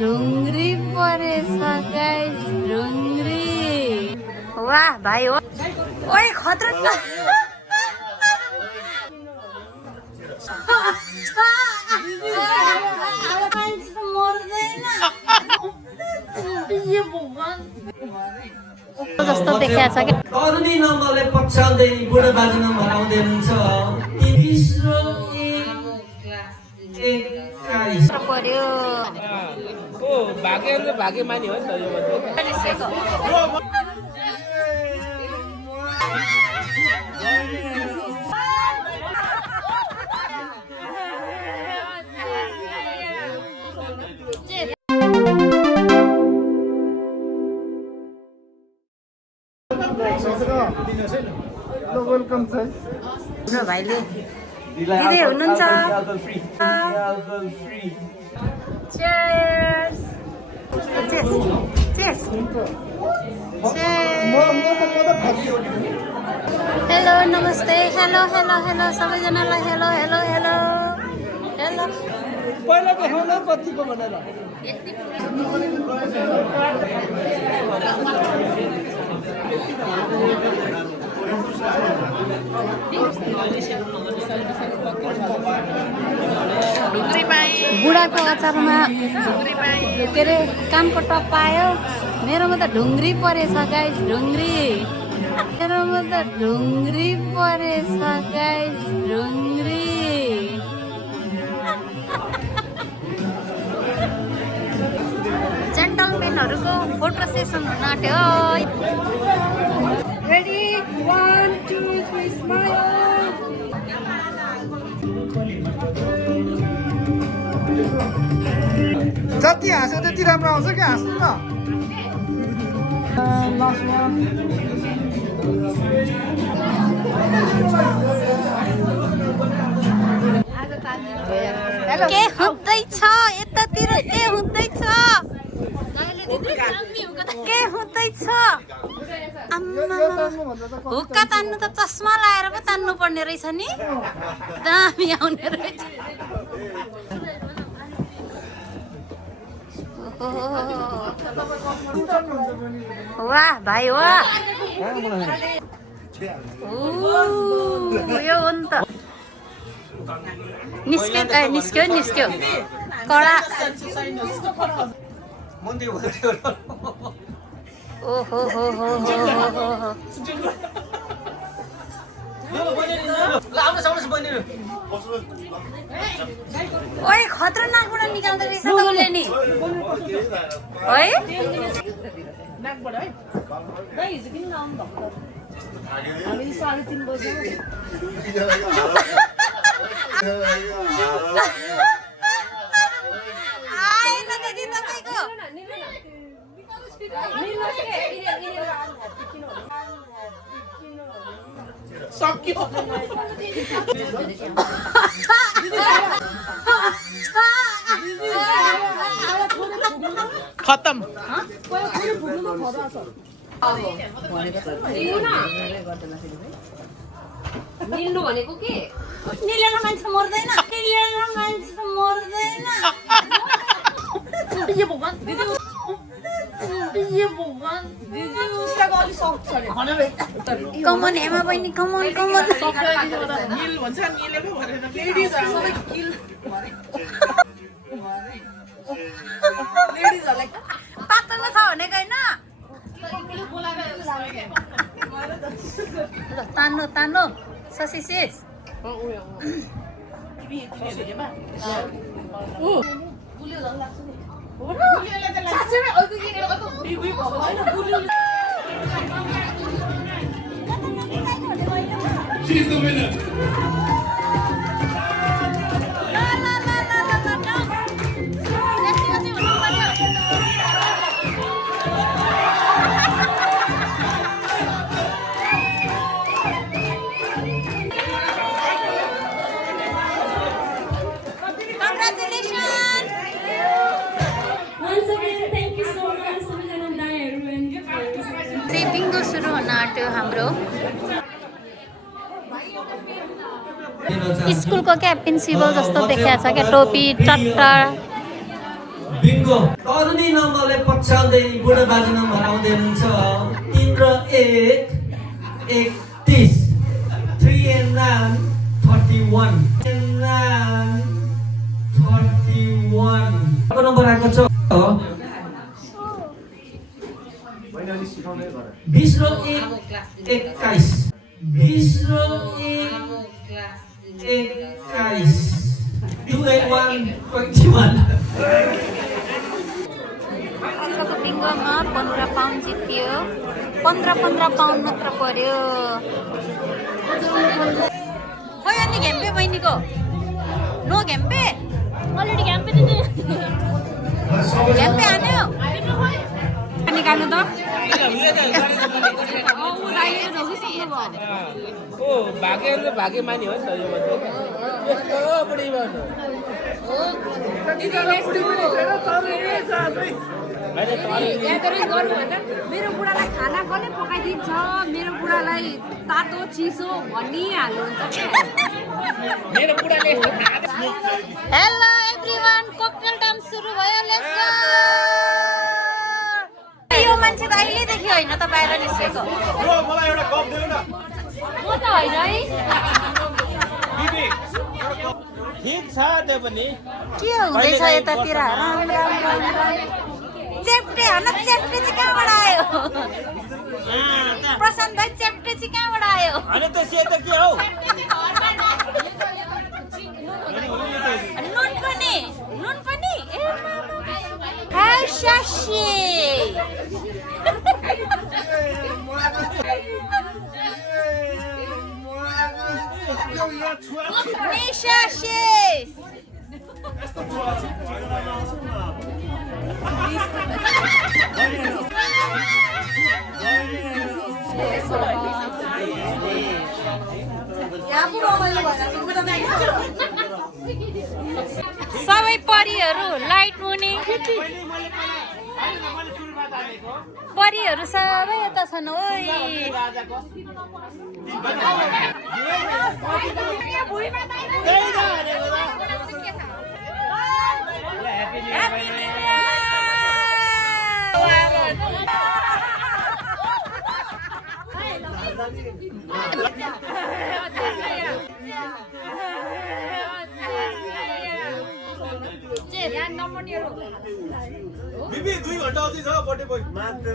ढुङ्ग्री परेछ गाइस ढुङ्ग्री वाह भाइ हो ओए खतरा जस्तो देखाएको छ क्या अरुणी नम्बरले पछ्याउँदै बुढो बाजे नम्बर आउँदै हुनुहुन्छ पर्यो भाग्य मानी हो नि त यो वेलकम छ भाइले दिदी हुनुहुन्छ Cheers! Cheers! Cheers! हेलो नमस्ते हेलो हेलो हेलो सबैजनालाई हेलो हेलो हेलो हेलो पहिला देखाउन कतिको भनेर बुढाको अचारमा के अरे कानको टप पायो मेरोमा त ढुङ्ग्री परेछ गाइस ढुङ्ग्री मेरोमा त ढुङ्ग्री परेछ गाइस ढुङ्ग्री जेन्टलमेनहरूको फोटो सेसन हुन आँट्यो रेडी 1 2 3 स्माइल जति हाँस्यो त्यति राम्रो आउँछ कि हाँस्नु न के हुँदैछ यतातिर के हुँदैछ के हुँदैछ हुक्का तान्नु त चस्मा लाएर पो तान्नु पर्ने रहेछ नि दामी आउने रहेछ वाह भाइ वाह यो हो नि त निस्क्यो निस्क्यो कडा ओहो हो हो ओए खतरनाकबाट निकाल्दै रहेछ त उसले नि है आएन दिदी तपाईँको खत्तम निल्नु भनेको के निलेर मान्छे मर्दैन निलेर मान्छे मर्दैन यो भगवान दिदी यो भगवान दिदी उसको अलि सफ्ट छ नि कमन हेमा बहिनी कमन कमन निल भन्छ निले पो भनेर लेडीज सबै किल लेडीजहरुलाई पातलो छ भनेको हैन तान्नु तान्नु ससिसेस She's the winner. बिङ्गो सुरु हुन आँट्यो हाम्रो स्कुलको क्या प्रिन्सिपल जस्तो देखाएको छ क्या टोपी टट्टा बिङ्गो तरुणी नम्बरले पछ्याउँदै बुढो बाजे नम्बर आउँदै हुनुहुन्छ 3 र 1 31 3 and 9 31 31 को नम्बर आएको छ 20 र 1 21 20 र 1 21 2 and 1 21 आजको बिङ्गोमा 15 पाउन्ड जित्यो 15 पाउन्ड मात्र पर्यो खोइ अनि घ्याम्पे बहिनीको नो घ्याम्पे अलरेडी घ्याम्पे दिदी घ्याम्पे हान्यो निकाल्नु त ओ भाग्य भाग्य मानी हो नि त यो मान्छे यस्तो बुढी भन्नु मेरो बुढालाई खाना कसले पकाइदिन्छ मेरो बुढालाई तातो चिसो भनिहाल्नुहुन्छ मेरो बुढाले हेलो एभ्रीवन ककटेल टाइम सुरु भयो लेट्स गो यो मान्छे त अहिलेदेखि होइन त बाहिर निस्केको मलाई एउटा कप देऊ न म त होइन है ठीक छ त्यो पनि के हुँदैछ यतातिर राम राम राम राम चेप्टे हन चेप्टे चाहिँ कहाँबाट आयो प्रशान्त भाइ चेप्टे चाहिँ कहाँबाट आयो अनि त सेतो के हौ नुन पनि हाय शाशी निशाशी सबै परिहरू लाइट हुने परिहरू सबै यता छन् ओइ बिबी 2 घण्टा अझै छ बर्थडे बोय मात्र